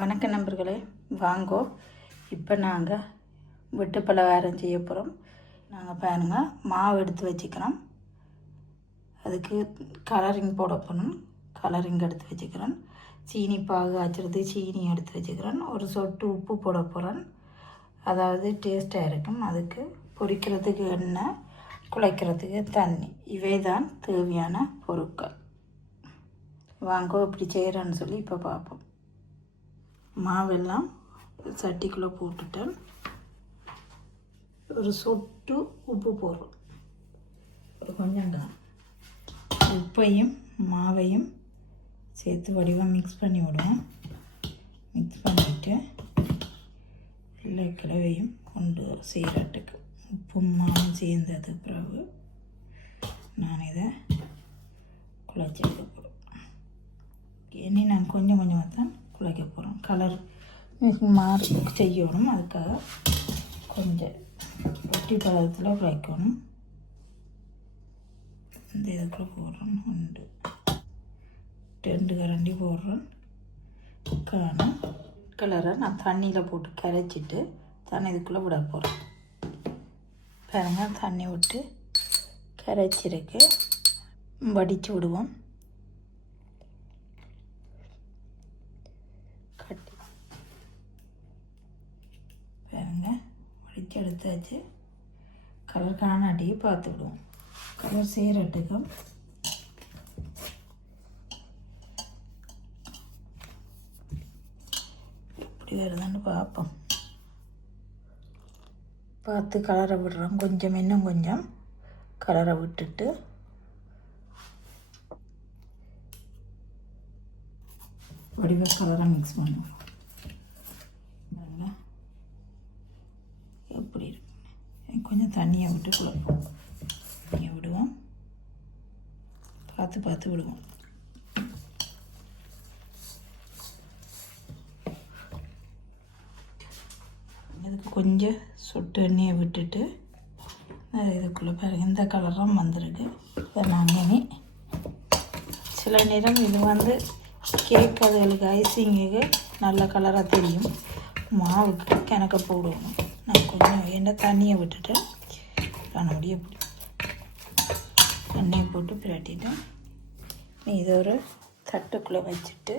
வணக்க நண்பர்களே வாங்கோ. இப்போ நாங்கள் வெட்டு பலகாரம் செய்ய போகிறோம் நாங்கள் பாருங்கள் மாவு எடுத்து வச்சுக்கிறோம். அதுக்கு கலரிங் போட போகணும் கலரிங் எடுத்து வச்சுக்கிறோம். சீனி பாகு ஆச்சுறது சீனி எடுத்து வச்சுக்கிறேன் ஒரு சொட்டு உப்பு போட போகிறேன் அதாவது டேஸ்ட்டாக இருக்கும். அதுக்கு பொரிக்கிறதுக்கு எண்ணெய் குழைக்கிறதுக்கு தண்ணி. இவை தான் தேவையான பொருட்கள். வாங்கோ இப்படி செய்கிறேன்னு சொல்லி இப்போ பார்ப்போம் மாவெல்லாம் சட்டிக்குள்ளே போட்டுட்டேன் ஒரு சொட்டு உப்பு போடுறோம். ஒரு கொஞ்சம் தான். உப்பையும் மாவையும் சேர்த்து வடிவாக மிக்ஸ் பண்ணி விடுவோம். மிக்ஸ் பண்ணிவிட்டு எல்லா கிழவையும் கொண்டு செய்கிறட்டுக்கு உப்பும் மாவும் சேர்ந்தது பிறகு நான் இதை குழச்சி எடுக்க போகிறேன் இனி நான் கொஞ்சம் கொஞ்சமாக தான் குழைக்க போகிறோம் கலர் மாறி செய்யணும். அதுக்காக கொஞ்சம் ஒட்டி பதத்தில் குழைக்கணும் இந்த இதுக்குள்ள போடுறோம். உண்டு ரெண்டு கரண்டி போடுறோம். காணும். கலரை நான் தண்ணியில் போட்டு கரைச்சிட்டு தண்ணி இதுக்குள்ளே விட போகிறேன் பாருங்கள் தண்ணி விட்டு கரைச்சிருக்கு. வடித்து விடுவோம் கட்டி பாருங்க வடித்து எடுத்தாச்சு. கலர் காணாட்டியே பார்த்து விடுவோம் கலர் செய்கிறட்டுக்கும் எப்படி வருதுன்னு பார்ப்போம். பார்த்து கலரை விடுறோம். கொஞ்சம் இன்னும் கொஞ்சம் கலரை விட்டுட்டு. வடிவ கலரை மிக்ஸ் பண்ணுவோம் பாருங்க. எப்படி இருக்கு கொஞ்சம் தண்ணியை விட்டு குழப்போம் தண்ணியை விடுவோம். பார்த்து பார்த்து விடுவோம். இதுக்கு கொஞ்சம் சொட்டு எண்ணெயை விட்டுட்டு இதுக்குள்ளே பாருங்க இந்த கலரும் வந்திருக்கு. இப்போ நாங்கள் இனி சில நேரம் இது வந்து கேக் அதுகளுக்கு ஐசிங்குக்கு நல்ல கலராக தெரியும். மாவுக்கு கணக்க போடுவோம். நான் கொஞ்சம் என்ன தண்ணியை விட்டுட்டு கண்ணபடியே இப்படி எண்ணெயை போட்டு பிரட்டிட்டேன். இதை ஒரு தட்டுக்குள்ளே வச்சுட்டு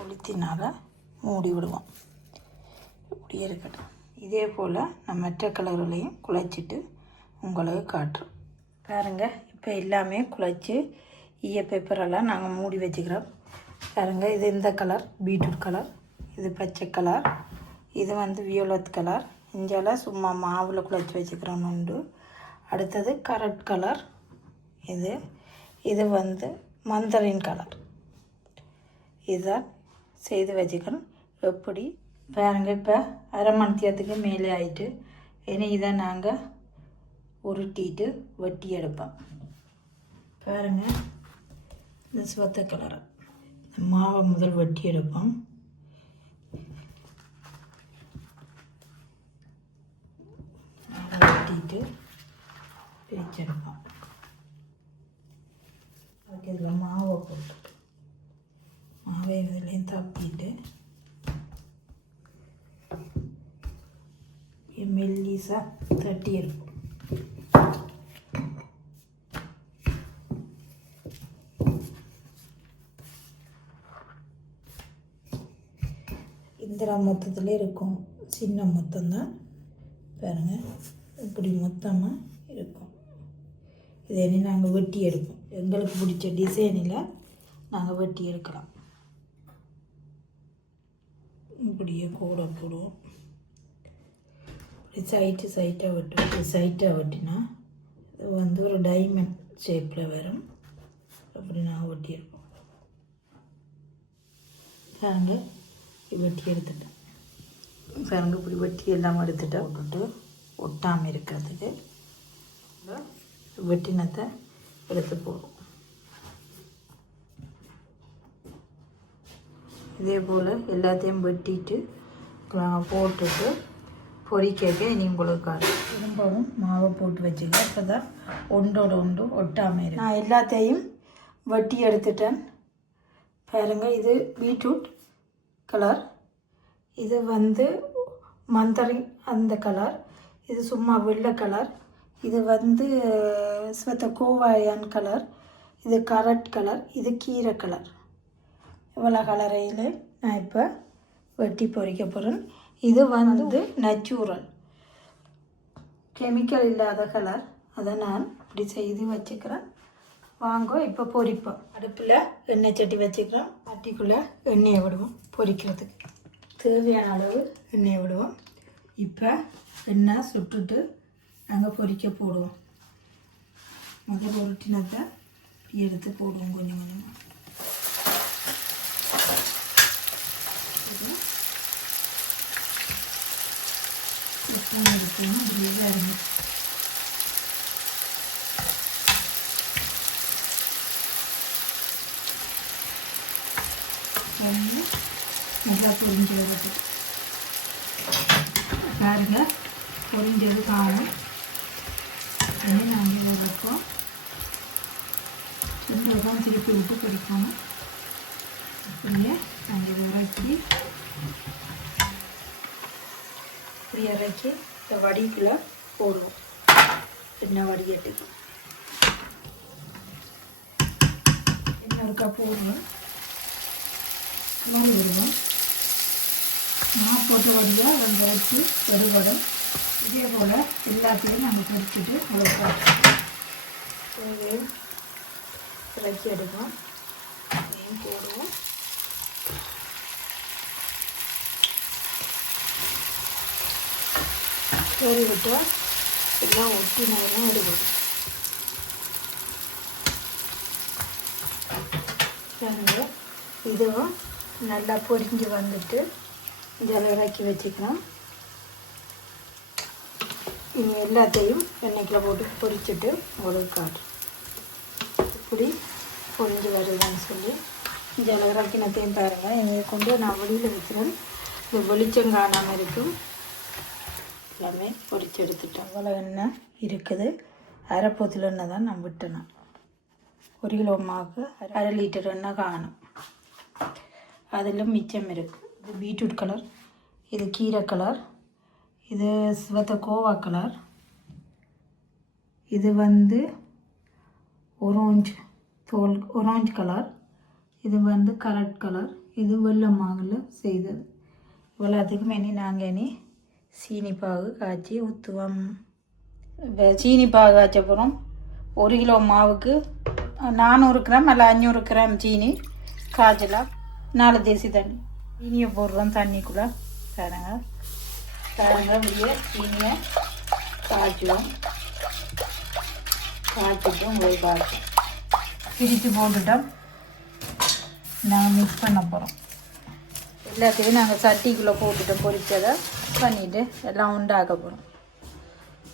உளுத்தினால் மூடி விடுவோம். இப்படியே இருக்கட்டும். இதே போல் நான் மற்ற கலர்களையும் குழைச்சிட்டு உங்களுக்கு காட்டுறோம். பாருங்க இப்போ எல்லாமே குழைச்சி ஈய பேப்பரெல்லாம் நாங்கள் மூடி வச்சுக்கிறோம். பாருங்க இது இந்த கலர் பீட்ரூட் கலர் இது பச்சை கலர் இது வந்து வியோலத் கலர் இஞ்சால சும்மா மாவில் குழைச்சி வச்சுக்கிறோம் உண்டு அடுத்தது கரட் கலர். இது இது வந்து மந்தரின் கலர். இதான் செய்து வச்சுக்கணும். எப்படி? பாருங்க இப்போ அரை மணித்தியத்துக்கு மேலே ஆயிட்டு இனி இதை நாங்கள் உருட்டிட்டு வெட்டி எடுப்போம். பாருங்க இந்த சிவத்த கலரை. மாவை முதல் வெட்டி எடுப்போம். வெட்டிட்டு பிரிச்செடுப்போம் அதுக்கு இதில் மாவை போட்டு மாவை இதுலேயும் தப்பிட்டு மெல்லிசாக தட்டி இருக்கும் இந்திரா மொத்தத்தில் இருக்கும் சின்ன மொத்தம்தான். பாருங்க இப்படி மொத்தமாக இதை இனி நாங்கள் வெட்டி எடுப்போம். எங்களுக்கு பிடிச்ச டிசைனில் நாங்கள் வெட்டி எடுக்கலாம். இப்படியே கூட போடுவோம். இப்படி சைட்டு சைட்டாக வெட்டுவோம் இப்படி சைட்டாக வெட்டினா இது வந்து ஒரு டைமண்ட் ஷேப்பில் வரும். அப்படி நாங்கள் வெட்டியிருப்போம் எடுப்போம். இப்படி வெட்டி எடுத்துட்டேன். பாருங்க இப்படி வெட்டி எல்லாம் எடுத்துட்டு விட்டுட்டு ஒட்டாமல் இருக்கிறதுக்கு வெட்டினத்தை எடுத்து போடுவோம். இதே போல் எல்லாத்தையும் வெட்டிட்டு போட்டுட்டு பொரிக்க இனி உங்களுக்கு திரும்பவும் மாவை போட்டு வச்சுக்க அப்போ தான் ஒன்றோட ஒன்று ஒட்டாமல் இருக்கு நான் எல்லாத்தையும் வெட்டி எடுத்துட்டேன். பாருங்க இது பீட்ரூட் கலர். இது வந்து மந்தரி அந்த கலர். இது சும்மா வெள்ளை கலர். இது வந்து ஸ்வத்த கோவாயான் கலர் இது கரட் கலர் இது கீரை கலர். இவ்வளோ கலரையில் நான் இப்போ வெட்டி பொரிக்க போகிறேன் இது வந்து நேச்சுரல் கெமிக்கல் இல்லாத கலர். அதை நான் இப்படி செய்து வச்சுக்கிறேன். வாங்க இப்போ பொரிப்போம் அடுப்பில் எண்ணெய் சட்டி வச்சுக்கிறோம். சட்டிக்குள்ளே எண்ணெயை விடுவோம் பொரிக்கிறதுக்கு தேவையான அளவு எண்ணெயை விடுவோம். இப்போ எண்ணெய் சுட்டுட்டு நாங்கள் பொறிக்க போடுவோம். முதல் பொருட்டினத்தை எடுத்து போடுவோம் கொஞ்சம் கொஞ்சமாக உப்பும் எடுக்கணும் இப்படி இறங்கி வந்து நல்லா பொரிஞ்சு வருது பாருங்க பொரிஞ்சது காணும் தண்ணி நாங்கள் ஒரு பக்கம் ரெண்டு திருப்பி விட்டு பொரிக்கணும் அப்படியே நாங்கள் இறக்கி இப்படி இறக்கி இந்த வடிக்குள்ளே போடுவோம். சின்ன வடிகட்டுக்கு. இன்னொரு கப் போடுவோம். மாதிரி விடுவோம். நான் போட்ட வடியாக ரெண்டு வச்சு வெறுவடம் இதே போல் எல்லாத்தையும் நம்ம பொரிச்சிட்டு வளர்ப்போம் இறக்கி எடுப்போம். அதையும் போடுவோம். சரி விட்டால் எல்லாம் ஒட்டி நேரம் எடுக்கும் இதுவும் நல்லா பொரிஞ்சு வந்துட்டு இதில் இறக்கி வச்சுக்கலாம். எல்லாத்தையும் எண்ணெய்க்குள்ள போட்டு பொரிச்சிட்டு உங்களுக்கு காட்டு. இப்படி பொரிஞ்சு வருதுன்னு சொல்லி. இதில் கிணத்தையும் பாருங்கள் இங்கே கொண்டு நான் வெளியில் வைக்கிறேன் இந்த வெளிச்சம் காணாமல் இருக்கும். எல்லாமே பொரிச்சு எடுத்துட்டேன். அவ்வளோ எண்ணெய் இருக்குது. அரை எண்ணெய் தான் நான் விட்டேன். ஒரு கிலோ மாவுக்கு அரை லிட்டர் எண்ணெய் காணும். அதில் மிச்சம் இருக்குது இது பீட்ரூட் கலர். இது கீரை கலர். இது சிவத்த கோவா கலர் இது வந்து ஒரேஞ்ச் தோல் ஒரேஞ்ச் கலர் இது வந்து கரட் கலர் இது வெள்ளை மாவில் செய்தது. இவ்வளோத்துக்கும் இனி நாங்கள் இனி சீனிப்பாகு காய்ச்சி ஊற்றுவோம் சீனிப்பாகு சீனி பாகு காய்ச்ச அப்புறம் ஒரு கிலோ மாவுக்கு நானூறு கிராம் அல்ல அஞ்சூறு கிராம் சீனி காய்ச்சலாம். நாலு தேசி தண்ணி. சீனியை போடுறோம் தண்ணிக்குள்ளே. தரங்க பாருங்க இப்படியே சீனியை காய்ச்சுவோம் காய்ச்சிட்டு உங்களுக்கு காய்ச்சும் பிரித்து போட்டுட்டோம் நாங்கள் மிக்ஸ் பண்ண போகிறோம் எல்லாத்தையும் நாங்கள் சட்டிக்குள்ளே போட்டுட்டோம் பொரிச்சதை பண்ணிவிட்டு எல்லாம் உண்டாக்க போகிறோம்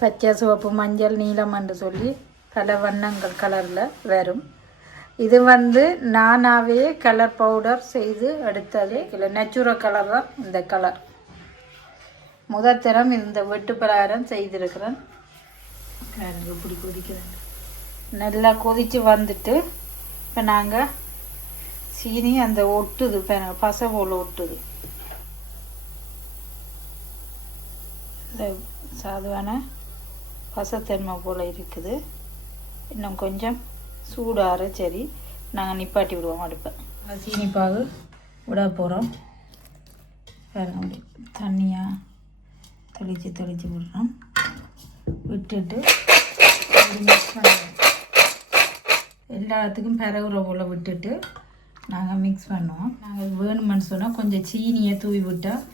பச்சை சிவப்பு மஞ்சள் நீலமன்று சொல்லி பல வண்ணங்கள் கலரில் வரும். இது வந்து நானாகவே கலர் பவுடர் செய்து எடுத்தது இல்லை நேச்சுரல் கலர் தான் இந்த கலர் முதல் தரம் இந்த வெட்டு பலகாரம் செய்திருக்கிறேன். பாருங்க இப்படி கொதிக்கிறேன் நல்லா கொதித்து வந்துட்டு இப்போ நாங்கள் சீனி அந்த ஒட்டுது பாருங்க பசை போல் ஒட்டுது. இந்த சாதுவான பசத்தன்மை போல் இருக்குது. இன்னும் கொஞ்சம் சூடாற சரி நாங்கள் நிப்பாட்டி விடுவோம் அடுப்பை. சீனி பாகு விட போகிறோம் அப்படி தண்ணியாக தெளித்து தெளித்து விடுறோம். விட்டுட்டு மிக்ஸ் பண்ணுவோம். எல்லாத்துக்கும் பிறகுற போல் விட்டுட்டு நாங்கள் மிக்ஸ் பண்ணுவோம். நாங்கள் வேணுமென்னு சொன்னால் கொஞ்சம் சீனியை தூவி விட்டால்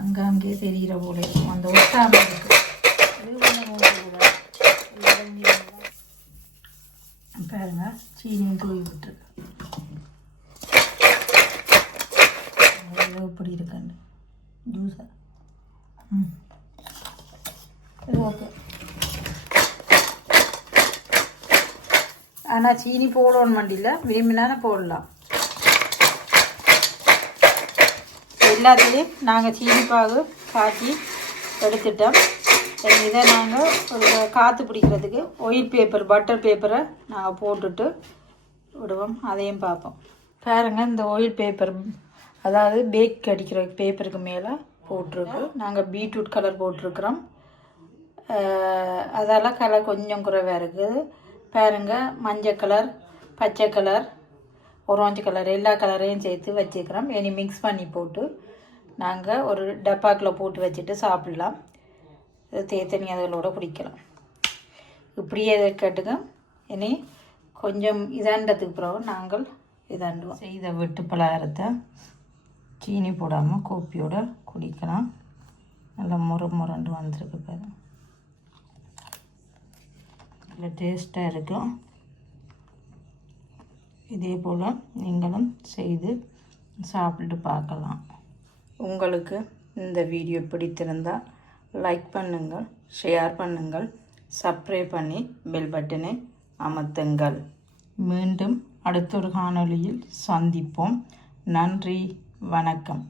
அங்கே அங்கேயே தெரிகிற போல இருக்கும். அந்த ஒட்டாமல் இருக்கு. பாருங்க சீனியும் தூவி விட்டுருக்கு இப்படி இருக்குன்னு ஜூஸாக ஆனால் சீனி போடணும் வண்டியில் விரும்பினாலும் போடலாம். எல்லாத்துலேயும் நாங்கள் சீனி பாகு காட்டி எடுத்துட்டோம். இதை நாங்கள் ஒரு காற்று பிடிக்கிறதுக்கு ஒயிட் பேப்பர் பட்டர் பேப்பரை நாங்கள் போட்டுட்டு விடுவோம். அதையும் பார்ப்போம். பாருங்க இந்த ஒயில் பேப்பர் அதாவது பேக் அடிக்கிற பேப்பருக்கு மேலே போட்டிருக்கு. நாங்கள் பீட்ரூட் கலர் போட்டிருக்கிறோம். அதெல்லாம் அதால கலர் கொஞ்சம் குறைவாக இருக்குது. பாருங்க மஞ்சள் கலர் பச்சை கலர் orange கலர் எல்லா கலரையும் சேர்த்து வச்சுக்கிறோம். இனி மிக்ஸ் பண்ணி போட்டு நாங்கள் ஒரு டப்பாக்கில் போட்டு வச்சுட்டு சாப்பிடலாம். தேத்தனி அதோட குடிக்கலாம். இப்படியே இதை கேட்டுக்க. இனி கொஞ்சம் இதாண்டதுக்கு பிறகு நாங்கள் இதாண்டுவோம். செய்த வெட்டு பலகாரத்தை சீனி போடாமல் கோப்பியோட குடிக்கலாம். நல்லா முறை முரண்டு வந்திருக்கு பாருங்கள் நல்ல டேஸ்ட்டாக இருக்கும். இதே போல் நீங்களும் செய்து சாப்பிட்டு பார்க்கலாம். உங்களுக்கு இந்த வீடியோ பிடித்திருந்தால் லைக் பண்ணுங்கள் ஷேர் பண்ணுங்கள் சப்ஸ்கிரைப் பண்ணி பெல் பட்டனை அமர்த்துங்கள். மீண்டும் அடுத்த ஒரு காணொளியில் சந்திப்போம். நன்றி வணக்கம்.